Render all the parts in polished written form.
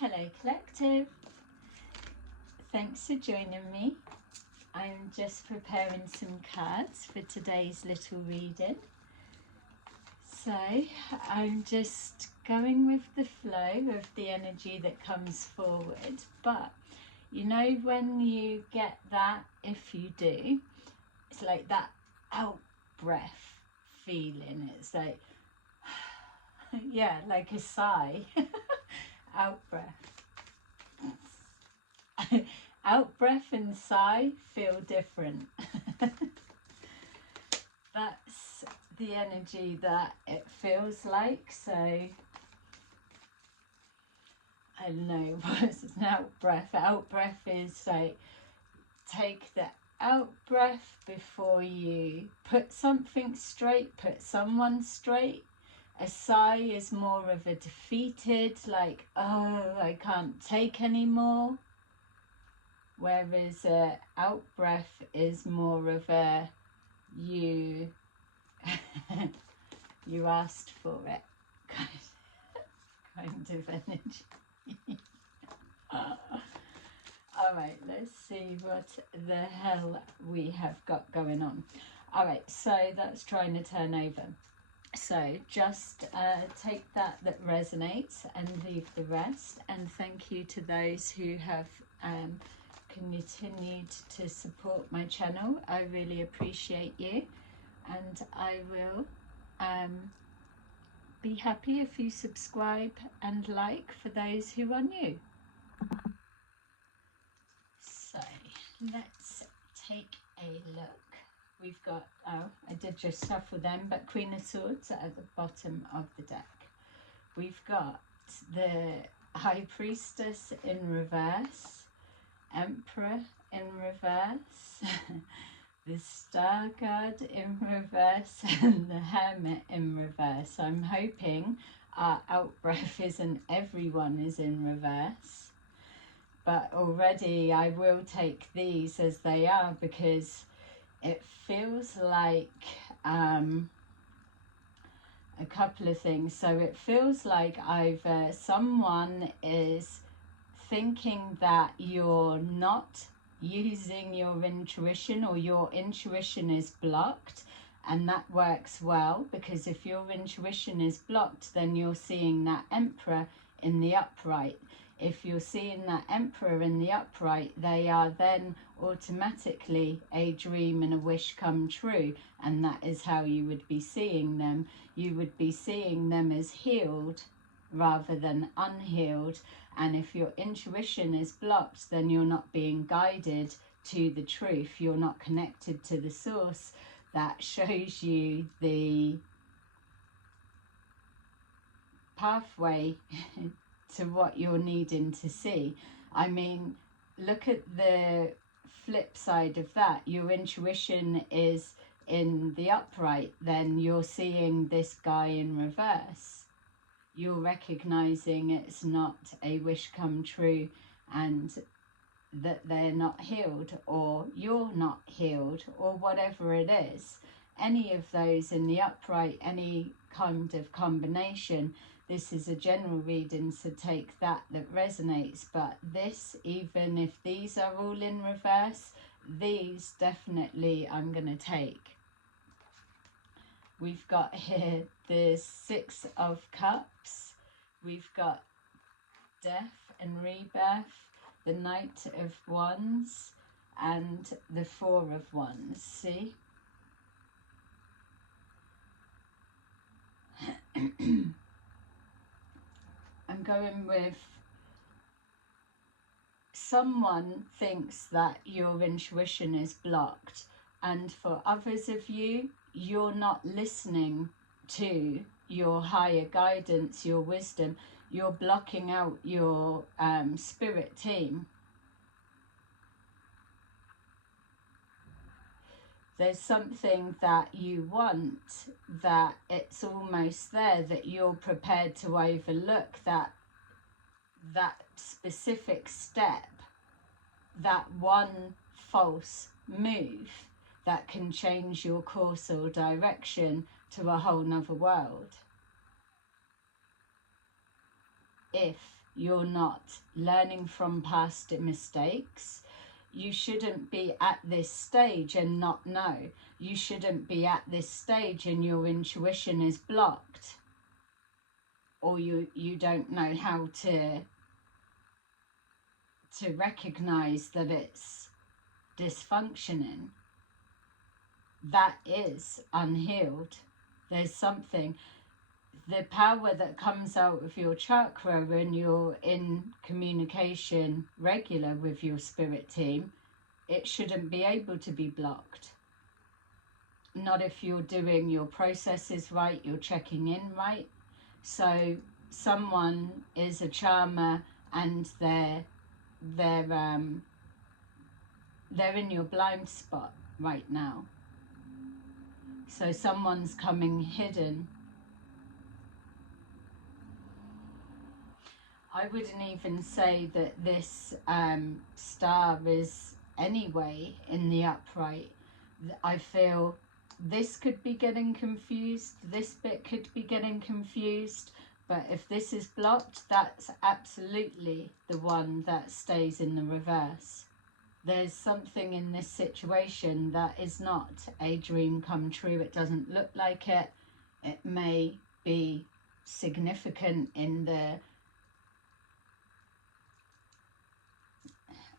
Hello Collective, thanks for joining me. I'm just preparing some cards for today's little reading. So I'm just going with the flow of the energy that comes forward. But you know when you get that, if you do, it's like that out breath feeling. It's like, yeah, like a sigh. Out breath. Out breath and sigh feel different. That's the energy that it feels like. So I don't know what's an out breath. Out breath is like take the out breath before you put something straight, put someone straight. A sigh is more of a defeated, like, oh, I can't take anymore. Whereas a out breath is more of a you you asked for it kind of energy. Alright, let's see what the hell we have got going on. Alright, so that's trying to turn over. So just take that resonates and leave the rest. And thank you to those who have continued to support my channel. I really appreciate you, and I will be happy if you subscribe and like for those who are new. So let's take a look. We've got, oh, I did just shuffle them, but Queen of Swords at the bottom of the deck. We've got the High Priestess in reverse, Emperor in reverse, the Star God in reverse, and the Hermit in reverse. I'm hoping our out breath isn't everyone is in reverse, but already I will take these as they are because it feels like a couple of things. So it feels like either someone is thinking that you're not using your intuition, or your intuition is blocked, and that works well, because if your intuition is blocked, then you're seeing that Emperor in the upright. If you're seeing that Emperor in the upright, they are then automatically a dream and a wish come true, and that is how you would be seeing them. You would be seeing them as healed rather than unhealed. And if your intuition is blocked, then you're not being guided to the truth. You're not connected to the source that shows you the pathway to what you're needing to see. I mean, look at the flip side of that. Your intuition is in the upright, then you're seeing this guy in reverse. You're recognizing it's not a wish come true, and that they're not healed, or you're not healed, or whatever it is. Any of those in the upright, any kind of combination. This is a general reading, so take that resonates. But this, even if these are all in reverse, these definitely I'm going to take. We've got here the Six of Cups. We've got death and rebirth, the Knight of Wands, and the Four of Wands. See? I'm going with someone thinks that your intuition is blocked, and for others of you, you're not listening to your higher guidance, your wisdom. You're blocking out your spirit team. There's something that you want, that it's almost there, that you're prepared to overlook that specific step, that one false move that can change your course or direction to a whole nother world. If you're not learning from past mistakes. You shouldn't be at this stage and not know. You shouldn't be at this stage and your intuition is blocked, or you don't know how to recognize that it's dysfunctioning. That is unhealed. There's something, the power that comes out of your chakra when you're in communication regular with your spirit team, it shouldn't be able to be blocked. Not if you're doing your processes right, you're checking in right. So someone is a charmer and they're in your blind spot right now. So someone's coming hidden. I wouldn't even say that this star is anyway in the upright. I feel this could be getting confused, this bit could be getting confused, but if this is blocked, that's absolutely the one that stays in the reverse. There's something in this situation that is not a dream come true. It doesn't look like it. It may be significant in the,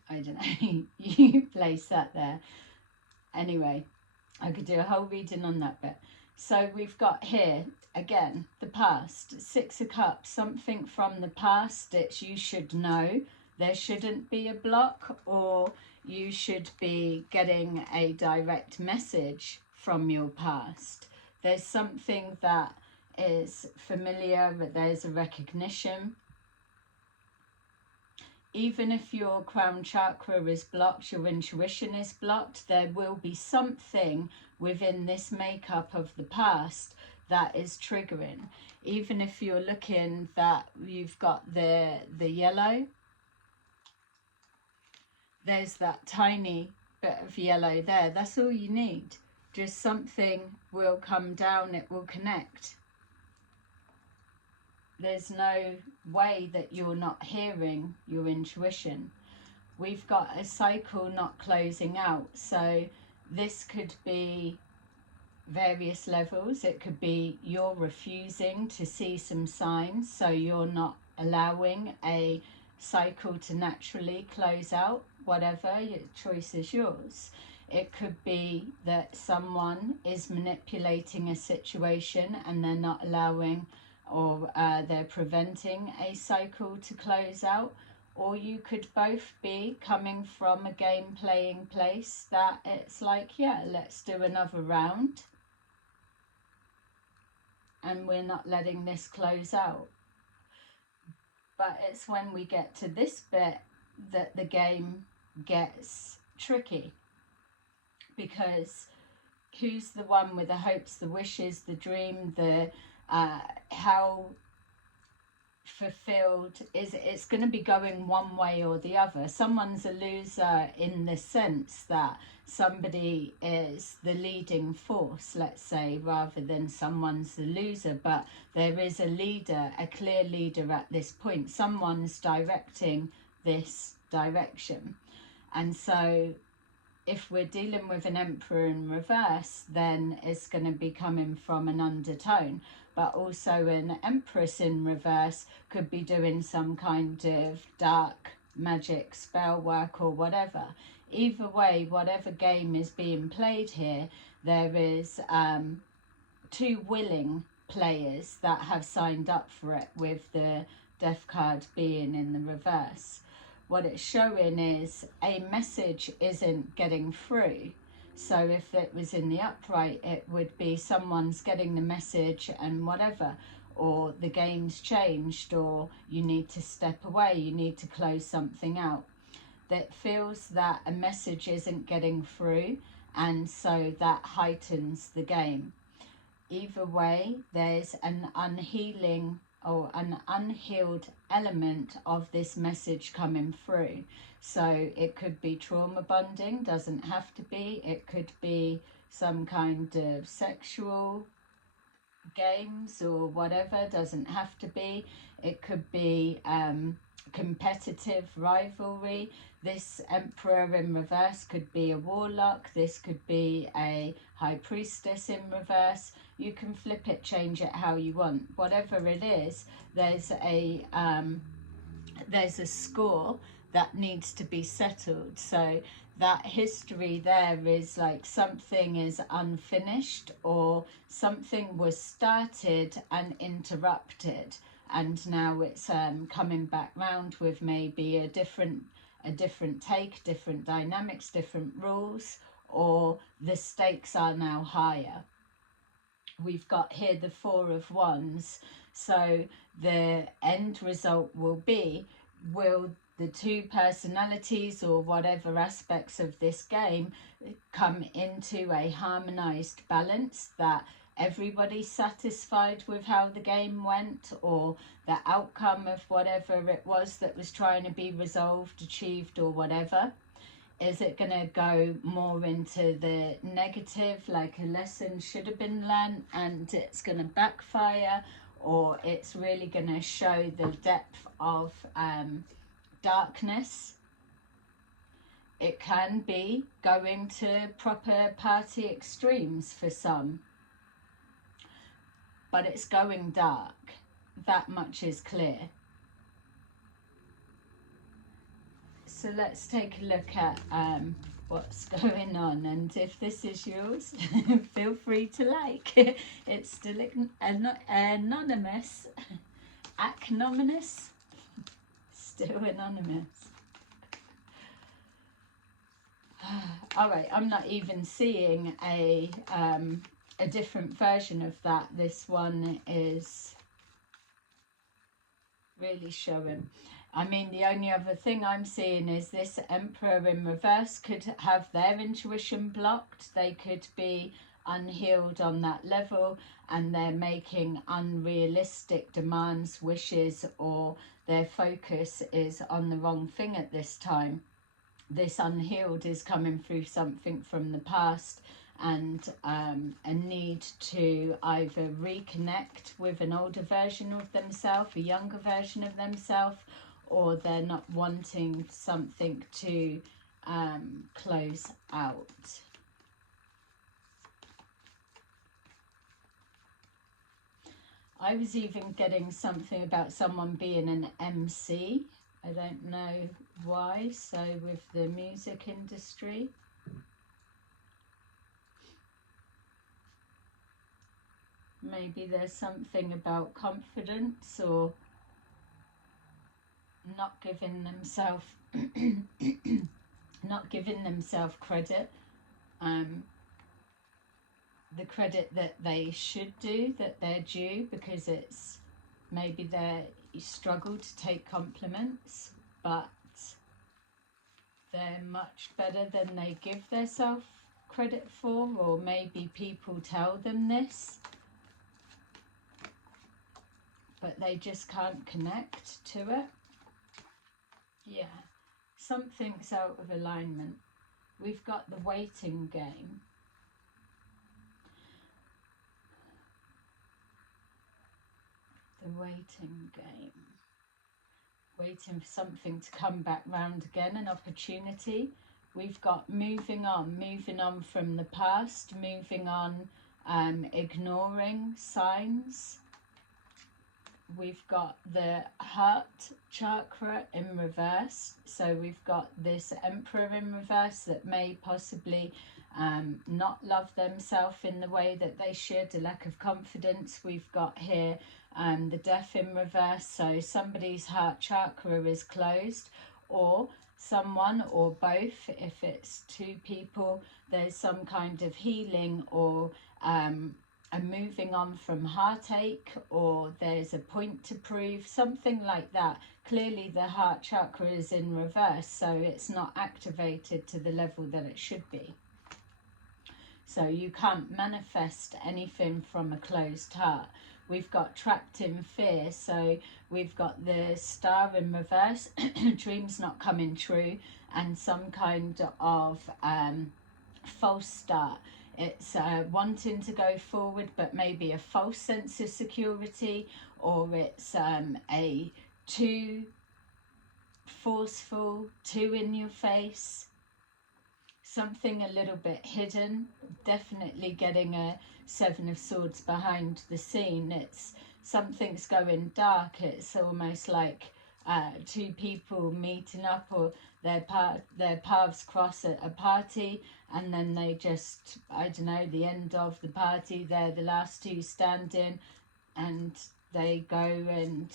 I don't know, you place that there. Anyway, I could do a whole reading on that bit. So we've got here, again, the past, 6 of Cups, something from the past that you should know. There shouldn't be a block, or you should be getting a direct message from your past. There's something that is familiar, but there's a recognition. Even if your crown chakra is blocked, your intuition is blocked, there will be something within this makeup of the past that is triggering. Even if you're looking that you've got the yellow, there's that tiny bit of yellow there. That's all you need. Just something will come down, it will connect. There's no way that you're not hearing your intuition. We've got a cycle not closing out. So this could be various levels. It could be you're refusing to see some signs, so you're not allowing a cycle to naturally close out. Whatever, your choice is yours. It could be that someone is manipulating a situation and they're not allowing, or they're preventing a cycle to close out. Or you could both be coming from a game playing place that it's like, yeah, let's do another round, and we're not letting this close out. But it's when we get to this bit that the game gets tricky, because who's the one with the hopes, the wishes, the dream, the how fulfilled is it? It's going to be going one way or the other. Someone's a loser in the sense that somebody is the leading force, let's say, rather than someone's the loser, but there is a leader, a clear leader at this point. Someone's directing this direction. And so if we're dealing with an Emperor in reverse, then it's going to be coming from an undertone. But also an Empress in reverse could be doing some kind of dark magic spell work or whatever. Either way, whatever game is being played here, there is 2 willing players that have signed up for it, with the Death card being in the reverse. What it's showing is a message isn't getting through. So if it was in the upright, it would be someone's getting the message and whatever, or the game's changed, or you need to step away, you need to close something out. That feels that a message isn't getting through, and so that heightens the game. Either way, there's an unhealing or an unhealed element of this message coming through. So it could be trauma bonding, doesn't have to be. It could be some kind of sexual games or whatever, doesn't have to be. It could be competitive rivalry. This Emperor in reverse could be a warlock. This could be a high priestess in reverse. You can flip it, change it how you want. Whatever it is, there's a score that needs to be settled. So that history there is like something is unfinished, or something was started and interrupted, and now it's coming back round with maybe a different take, different dynamics, different rules, or the stakes are now higher. We've got here the Four of Wands, so the end result will be, will the two personalities or whatever aspects of this game come into a harmonized balance, that everybody's satisfied with how the game went, or the outcome of whatever it was that was trying to be resolved, achieved, or whatever? Is it going to go more into the negative, like a lesson should have been learned and it's going to backfire, or it's really going to show the depth of darkness? It can be going to proper party extremes for some, but it's going dark. That much is clear. So let's take a look at what's going on, and if this is yours, feel free to like. It's still anonymous, acnomynous, still anonymous. All right, I'm not even seeing a different version of that. This one is really showing. I mean, the only other thing I'm seeing is this Emperor in reverse could have their intuition blocked. They could be unhealed on that level, and they're making unrealistic demands, wishes, or their focus is on the wrong thing at this time. This unhealed is coming through something from the past, and a need to either reconnect with an older version of themselves, a younger version of themselves, or they're not wanting something to close out. I was even getting something about someone being an MC. I don't know why, so with the music industry. Maybe there's something about confidence, or not giving themselves credit, the credit that they should do, that they're due, because it's maybe they struggle to take compliments, but they're much better than they give themselves credit for, or maybe people tell them this, but they just can't connect to it. Yeah, something's out of alignment. We've got the waiting game. The waiting game. Waiting for something to come back round again, an opportunity. We've got moving on from the past, moving on, ignoring signs. We've got the heart chakra in reverse. So we've got this Emperor in reverse that may possibly not love themselves in the way that they should, a lack of confidence. We've got here the Death in reverse. So somebody's heart chakra is closed, or someone, or both. If it's two people, there's some kind of healing, or a moving on from heartache, or there's a point to prove, something like that. Clearly the heart chakra is in reverse, so it's not activated to the level that it should be. So you can't manifest anything from a closed heart. We've got trapped in fear, so we've got the Star in reverse, dreams not coming true, and some kind of false start. It's wanting to go forward, but maybe a false sense of security, or it's a too forceful, too in your face, something a little bit hidden. Definitely getting a Seven of Swords behind the scene. It's something's going dark. It's almost like two people meeting up, or their paths cross at a party, and then they just, I don't know, the end of the party, they're the last two standing, and they go, and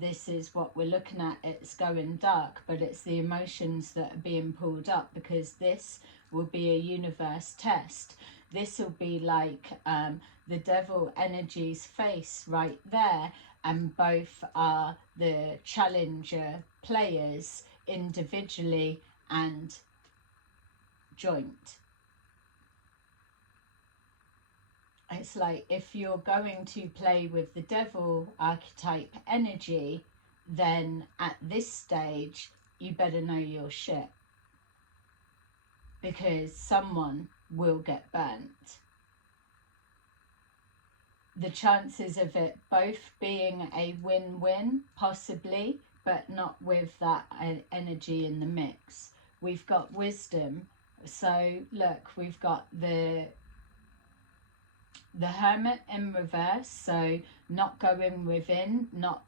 this is what we're looking at. It's going dark, but it's the emotions that are being pulled up, because this will be a universe test. This will be like the devil energy's face right there, and both are the challenger players individually and joint. It's like, if you're going to play with the devil archetype energy, then at this stage you better know your shit, because someone will get burnt. The chances of it both being a win-win, possibly, but not with that energy in the mix. We've got wisdom. So look, we've got the Hermit in reverse, so not going within, not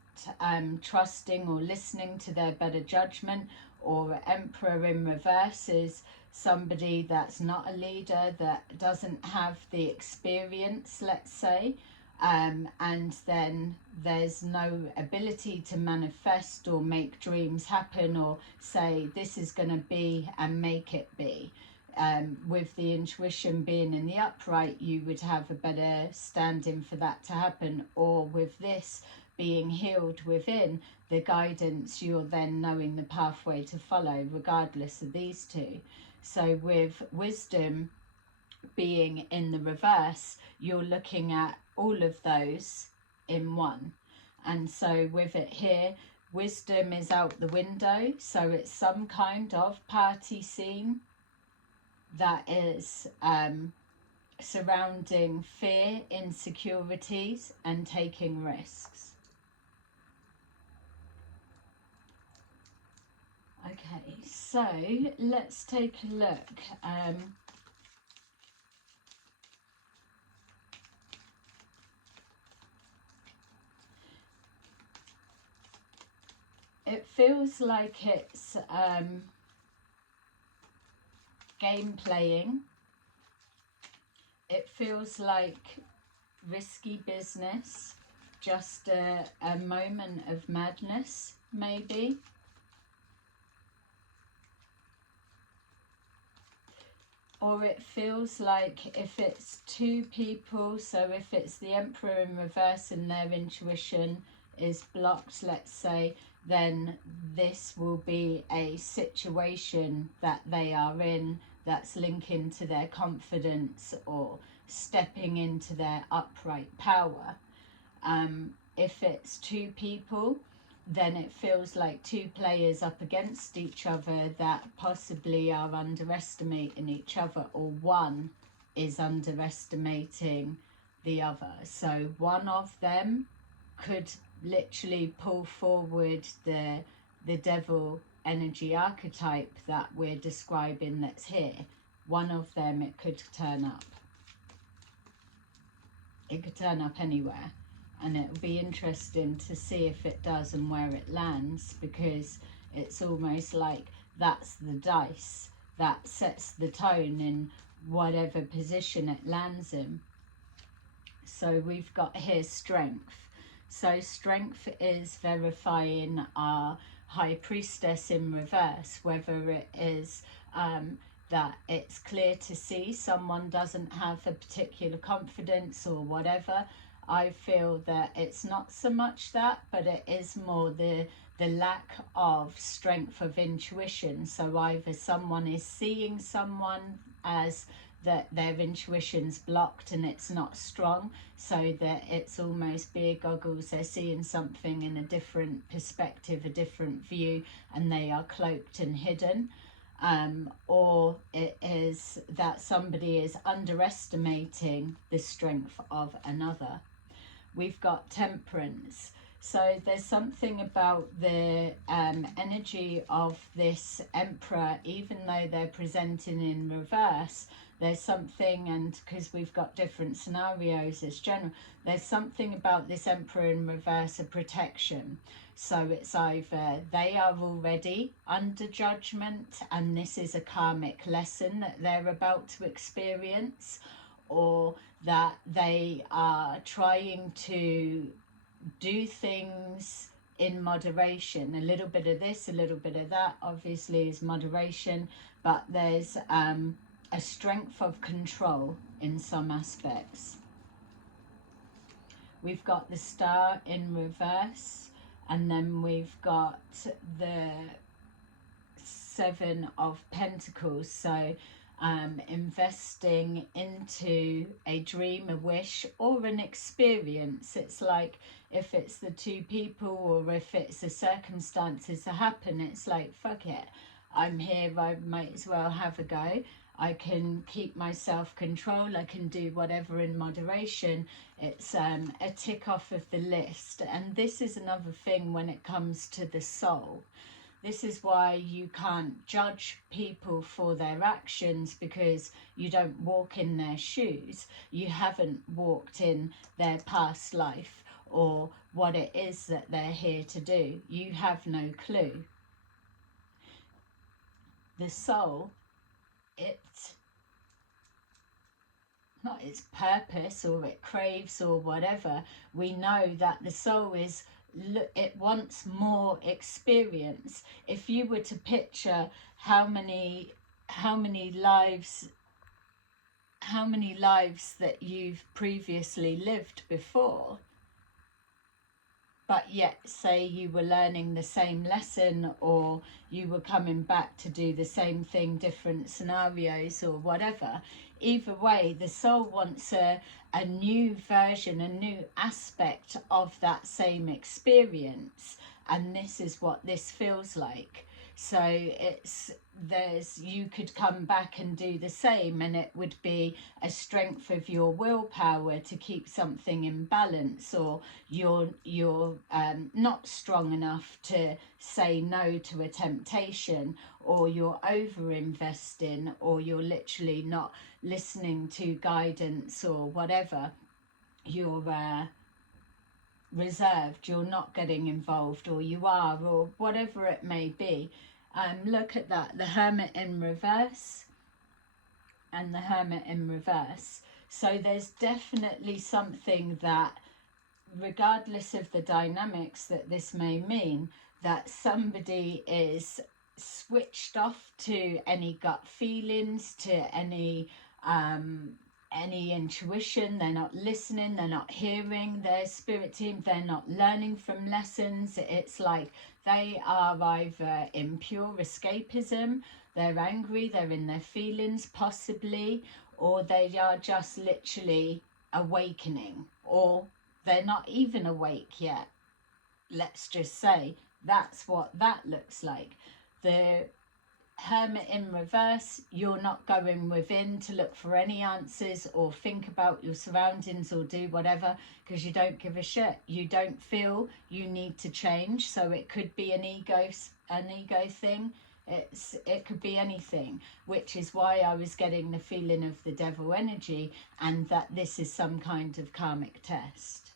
trusting or listening to their better judgment. Or Emperor in reverse is somebody that's not a leader, that doesn't have the experience, let's say, and then there's no ability to manifest or make dreams happen, or say this is going to be and make it be. With the intuition being in the upright, you would have a better stand-in for that to happen. Or with this being healed within, the guidance, you're then knowing the pathway to follow, regardless of these two. So with wisdom being in the reverse, you're looking at all of those in one. And so with it here, wisdom is out the window, so it's some kind of party scene that is surrounding fear, insecurities, and taking risks. Okay, so let's take a look. It feels like it's game playing. It feels like risky business, just a moment of madness, maybe. Or it feels like if it's two people, so if it's the Emperor in reverse and their intuition is blocked, let's say, then this will be a situation that they are in that's linking to their confidence or stepping into their upright power. If it's two people, then it feels like two players up against each other that possibly are underestimating each other, or one is underestimating the other. So one of them could literally pull forward the devil energy archetype that we're describing that's here. One of them, it could turn up. It could turn up anywhere. And it'll be interesting to see if it does and where it lands, because it's almost like that's the dice that sets the tone in whatever position it lands in. So we've got here strength. So strength is verifying our High Priestess in reverse, whether it is that it's clear to see someone doesn't have a particular confidence or whatever. I feel that it's not so much that, but it is more the lack of strength of intuition. So either someone is seeing someone as that their intuition's blocked and it's not strong, so that it's almost beer goggles, they're seeing something in a different perspective, a different view, and they are cloaked and hidden. Or it is that somebody is underestimating the strength of another. We've got temperance. So there's something about the energy of this Emperor, even though they're presenting in reverse, there's something, and because we've got different scenarios as general, there's something about this Emperor in reverse, a protection. So it's either they are already under judgment and this is a karmic lesson that they're about to experience, or that they are trying to do things in moderation. A little bit of this, a little bit of that, obviously, is moderation, but there's a strength of control in some aspects. We've got the Star in reverse, and then we've got the Seven of Pentacles. So investing into a dream, a wish, or an experience. It's like, if it's the two people or if it's the circumstances that happen, it's like, fuck it, I'm here, I might as well have a go. I can keep my self-control, I can do whatever in moderation. It's a tick off of the list. And this is another thing when it comes to the soul. This is why you can't judge people for their actions, because you don't walk in their shoes. You haven't walked in their past life or what it is that they're here to do. You have no clue. The soul, it's not its purpose, or it craves or whatever. We know that the soul is, it wants more experience. If you were to picture how many lives that you've previously lived before, but yet say you were learning the same lesson, or you were coming back to do the same thing, different scenarios or whatever, either way, the soul wants a new version, a new aspect of that same experience. And this is what this feels like. So you could come back and do the same, and it would be a strength of your willpower to keep something in balance, or you're not strong enough to say no to a temptation, or you're over investing, or you're literally not listening to guidance or whatever. You're reserved, you're not getting involved, or you are, or whatever it may be. Look at that, the Hermit in reverse and the Hermit in reverse. So there's definitely something that, regardless of the dynamics that this may mean, that somebody is switched off to any gut feelings, to any intuition. They're not listening, they're not hearing their spirit team, they're not learning from lessons. It's like they are either in pure escapism, they're angry, they're in their feelings possibly, or they are just literally awakening, or they're not even awake yet. Let's just say that's what that looks like. The Hermit in reverse, you're not going within to look for any answers or think about your surroundings or do whatever, because you don't give a shit. You don't feel you need to change. So it could be an ego thing. It could be anything, which is why I was getting the feeling of the devil energy, and that this is some kind of karmic test.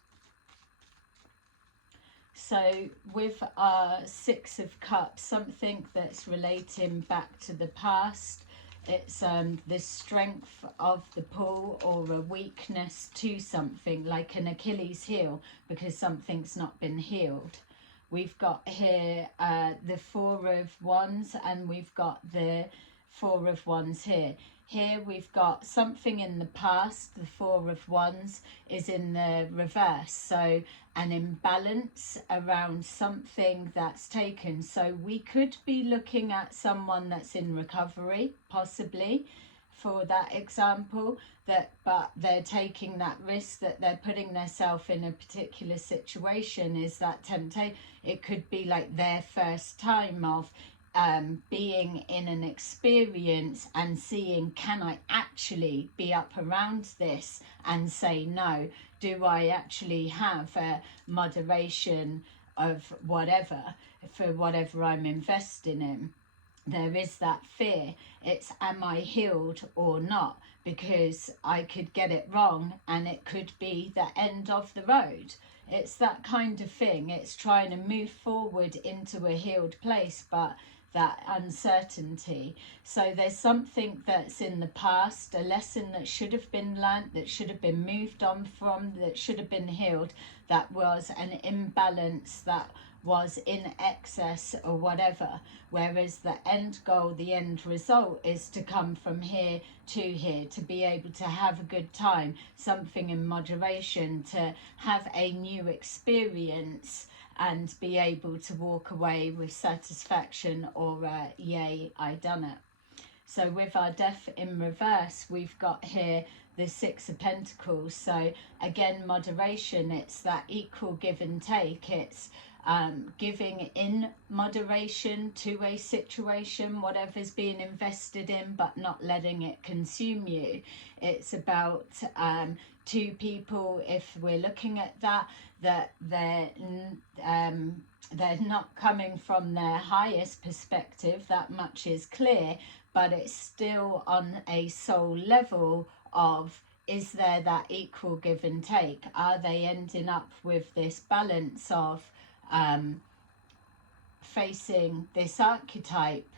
So with our Six of Cups, something that's relating back to the past, it's the strength of the pull, or a weakness to something, like an Achilles heel, because something's not been healed. We've got here the Four of Wands, and we've got the Four of Wands here. Here we've got something in the past. The Four of Wands is in the reverse, so an imbalance around something that's taken. So we could be looking at someone that's in recovery, possibly, for that example, but they're taking that risk, that they're putting themselves in a particular situation. Is that temptation? It could be like their first time of being in an experience and seeing, can I actually be up around this and say no? Do I actually have a moderation of whatever for whatever I'm investing in? There is that fear. It's, am I healed or not? Because I could get it wrong and it could be the end of the road. It's that kind of thing. It's trying to move forward into a healed place, but that uncertainty. So there's something that's in the past, a lesson that should have been learnt, that should have been moved on from, that should have been healed, that was an imbalance, that was in excess or whatever. Whereas the end goal, the end result is to come from here to here, to be able to have a good time, something in moderation, to have a new experience and be able to walk away with satisfaction or yay, I done it. So with our Death in reverse, we've got here the Six of Pentacles. So again, moderation, it's that equal give and take. It's giving in moderation to a situation, whatever's being invested in, but not letting it consume you. It's about two people, if we're looking at that they're not coming from their highest perspective, that much is clear, but it's still on a soul level of, is there that equal give and take? Are they ending up with this balance of facing this archetype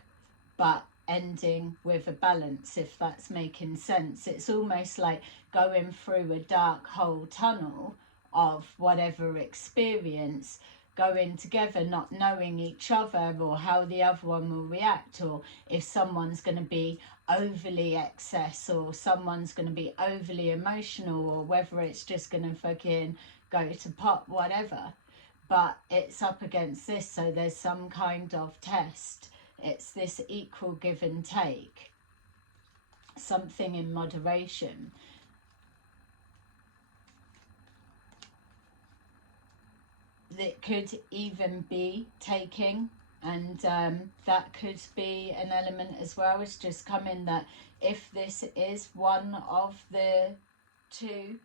but ending with a balance, if that's making sense? It's almost like going through a dark hole tunnel of whatever experience, going together, not knowing each other or how the other one will react, or if someone's going to be overly excess or someone's going to be overly emotional, or whether it's just going to fucking go to pot, whatever. But it's up against this, so there's some kind of test. It's this equal give and take, something in moderation. It could even be taking, and that could be an element as well. It's just coming that if this is one of the two,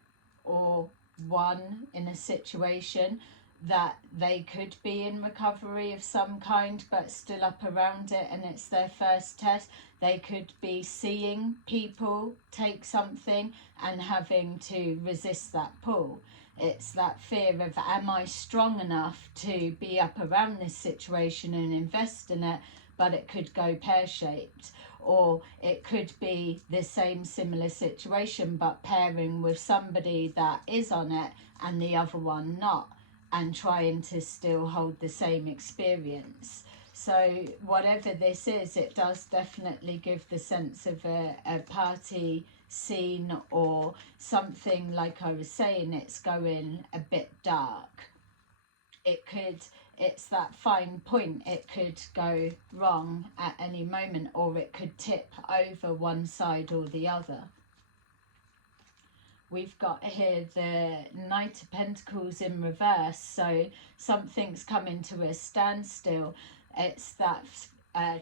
or one in a situation, that they could be in recovery of some kind but still up around it, and it's their first test. They could be seeing people take something and having to resist that pull. It's that fear of, am I strong enough to be up around this situation and invest in it? But it could go pear-shaped, or it could be the same similar situation but pairing with somebody that is on it and the other one not, and trying to still hold the same experience. So whatever this is, it does definitely give the sense of a party scene, or something, like I was saying, it's going a bit dark. It's that fine point. It could go wrong at any moment, or it could tip over one side or the other. We've got here the Knight of Pentacles in reverse, so something's coming to a standstill. It's that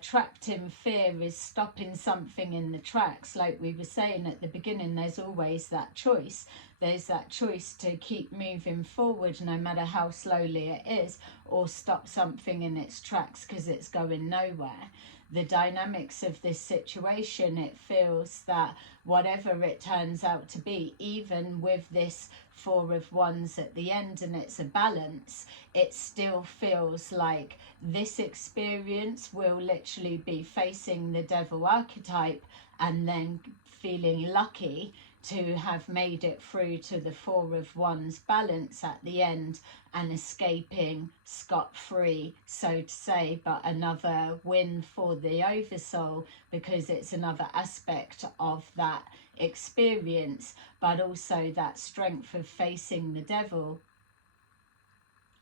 trapped in fear is stopping something in the tracks. Like we were saying at the beginning, there's always that choice. There's that choice to keep moving forward no matter how slowly it is, or stop something in its tracks because it's going nowhere. The dynamics of this situation, it feels that whatever it turns out to be, even with this Four of Wands at the end and it's a balance, it still feels like this experience will literally be facing the devil archetype and then feeling lucky to have made it through to the Four of Wands balance at the end and escaping scot-free, so to say, but another win for the oversoul, because it's another aspect of that experience, but also that strength of facing the devil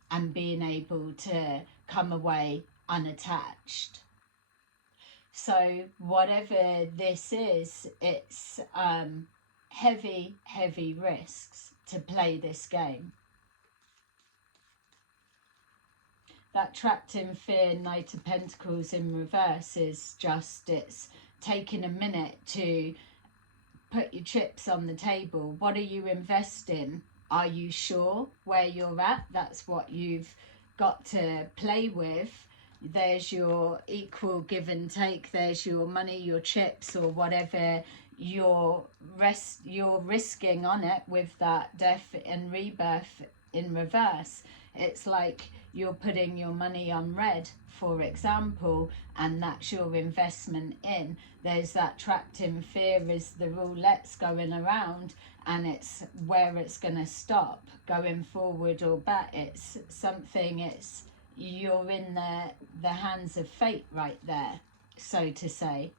and being able to come away unattached. So whatever this is, it's heavy risks to play this game. that trapped in fear Knight of Pentacles in reverse is just, it's taking a minute to put your chips on the table. What are you investing? Are you sure where you're at? That's what you've got to play with. There's your equal give and take. There's your money, your chips, or whatever you're risking on it with that death and rebirth in reverse. It's like you're putting your money on red, for example, and that's your investment in. There's that trapped in fear is the roulette's going around, and it's where it's going to stop, going forward or back. It's something, it's, you're in the hands of fate right there, so to say.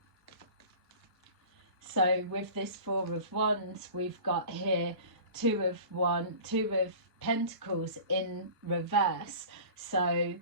So with this Four of Wands, we've got here Two of Pentacles in reverse. So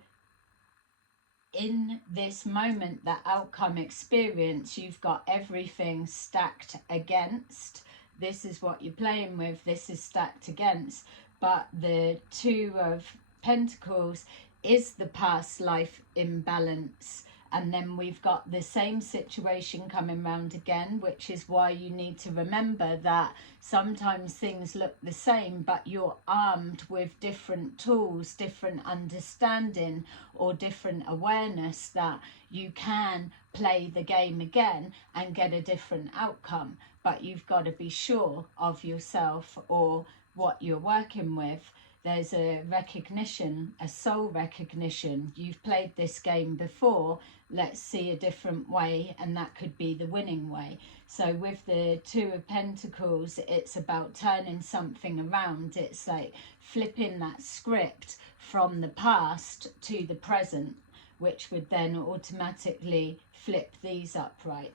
in this moment, the outcome experience, you've got everything stacked against. This is what you're playing with. This is stacked against. But the Two of Pentacles is the past life imbalance. And then we've got the same situation coming round again, which is why you need to remember that sometimes things look the same, but you're armed with different tools, different understanding, or different awareness that you can play the game again and get a different outcome. But you've got to be sure of yourself or what you're working with. There's a recognition, a soul recognition. You've played this game before. Let's see a different way, and that could be the winning way. So with the Two of Pentacles, it's about turning something around. It's like flipping that script from the past to the present, which would then automatically flip these upright.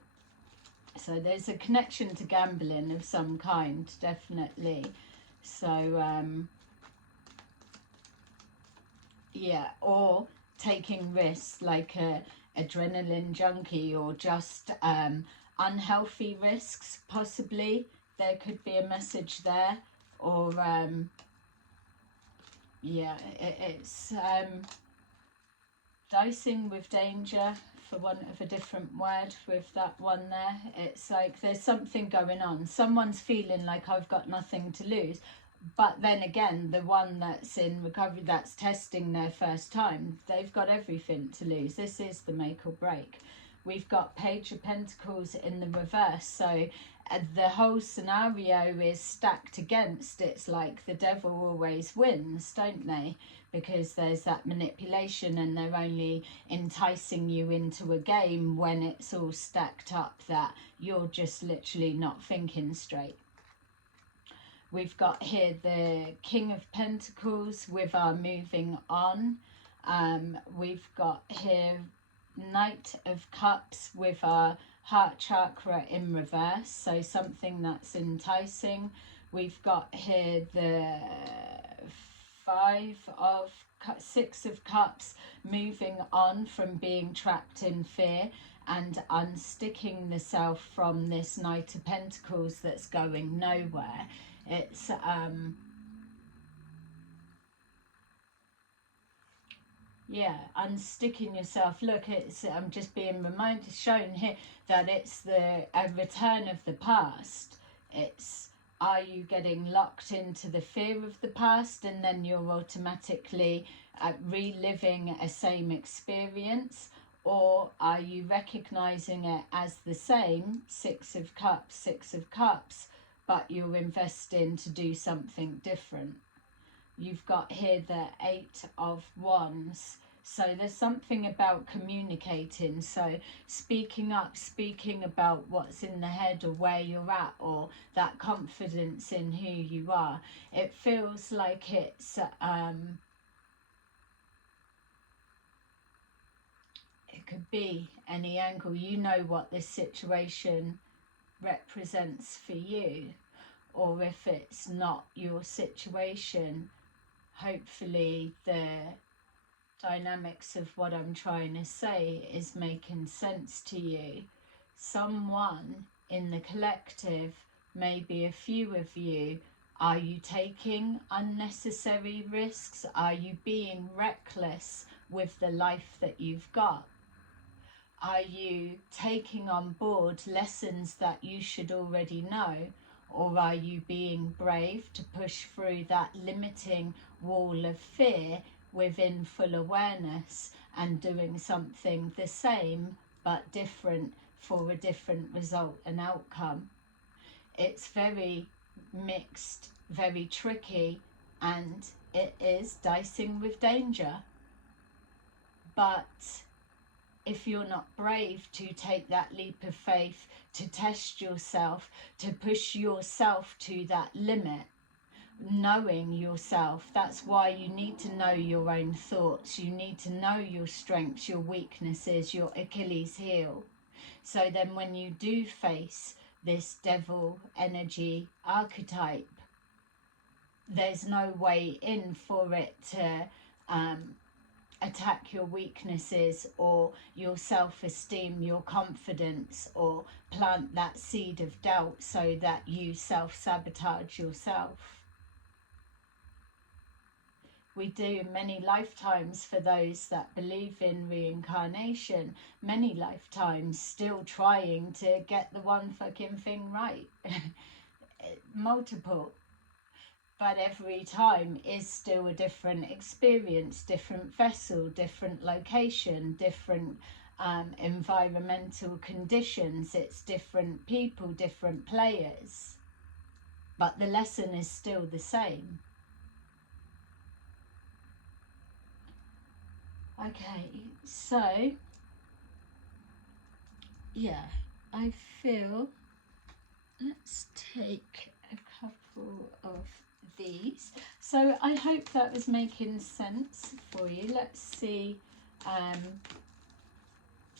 So there's a connection to gambling of some kind, definitely. So yeah, or taking risks, like a adrenaline junkie, or just unhealthy risks, possibly. There could be a message there. Or yeah, it's dicing with danger, for want of a different word, with that one there. It's like there's something going on. Someone's feeling like, I've got nothing to lose. But then again, the one that's in recovery, that's testing their first time, they've got everything to lose. This is the make or break. We've got Page of Pentacles in the reverse. So the whole scenario is stacked against. It's like the devil always wins, don't they? Because there's that manipulation, and they're only enticing you into a game when it's all stacked up that you're just literally not thinking straight. We've got here the King of Pentacles with our moving on. We've got here Knight of Cups with our heart chakra in reverse. So something that's enticing. We've got here the Six of Cups, moving on from being trapped in fear and unsticking the self from this Knight of Pentacles that's going nowhere. It's yeah, unsticking yourself. Look, it's I'm just being reminded, shown here, that it's a return of the past. It's, are you getting locked into the fear of the past, and then you're automatically reliving a same experience? Or are you recognizing it as the same, Six of Cups, but you're investing to do something different? You've got here the Eight of Wands. So there's something about communicating. So speaking up, speaking about what's in the head, or where you're at, or that confidence in who you are. It feels like it's it could be any angle. You know what this situation represents for you. Or if it's not your situation, hopefully the dynamics of what I'm trying to say is making sense to you. Someone in the collective, maybe a few of you, are you taking unnecessary risks? Are you being reckless with the life that you've got? Are you taking on board lessons that you should already know? Or are you being brave to push through that limiting wall of fear within full awareness and doing something the same but different for a different result and outcome? It's very mixed, very tricky, and it is dicing with danger. But if you're not brave to take that leap of faith, to test yourself, to push yourself to that limit, knowing yourself, that's why you need to know your own thoughts. You need to know your strengths, your weaknesses, your Achilles heel. So then when you do face this devil energy archetype, there's no way in for it to attack your weaknesses or your self-esteem, your confidence, or plant that seed of doubt so that you self-sabotage yourself. We do many lifetimes, for those that believe in reincarnation, many lifetimes still trying to get the one fucking thing right. Multiple. But every time is still a different experience, different vessel, different location, different environmental conditions. It's different people, different players. But the lesson is still the same. Okay, so, yeah, I feel, let's take a couple of these. So I hope that was making sense for you. Let's see,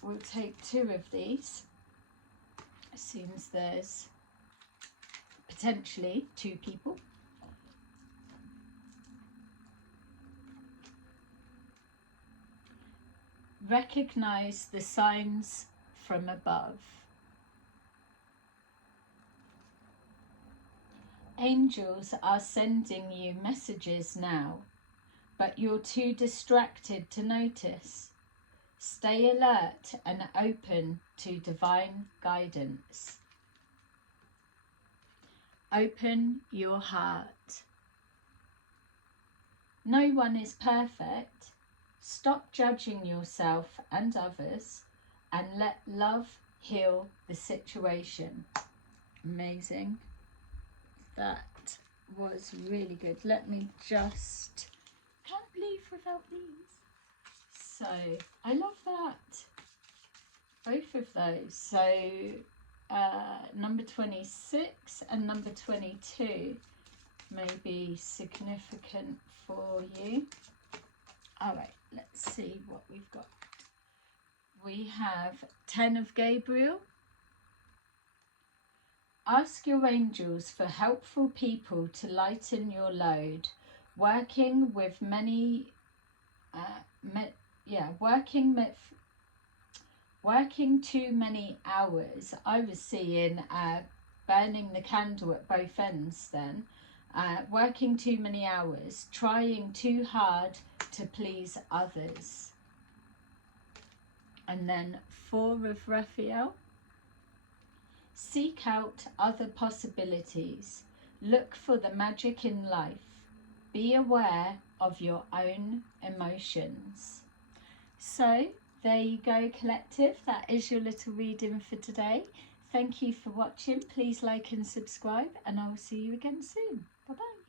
we'll take 2 of these. It seems there's potentially 2 people. Recognize the signs from above. Angels are sending you messages now, but you're too distracted to notice. Stay alert and open to divine guidance. Open your heart. No one is perfect. Stop judging yourself and others and let love heal the situation. Amazing. That was really good. Let me just, can't believe without these. So I love that. Both of those. So number 26 and number 22 may be significant for you. All right, let's see what we've got. We have 10 of Gabriel. Ask your angels for helpful people to lighten your load. Working with many, working too many hours. I was seeing burning the candle at both ends then. Working too many hours, trying too hard to please others. And then 4 of Raphael. Seek out other possibilities. Look for the magic in life. Be aware of your own emotions. So there you go, collective. That is your little reading for today. Thank you for watching. Please like and subscribe, and I will see you again soon. Bye bye.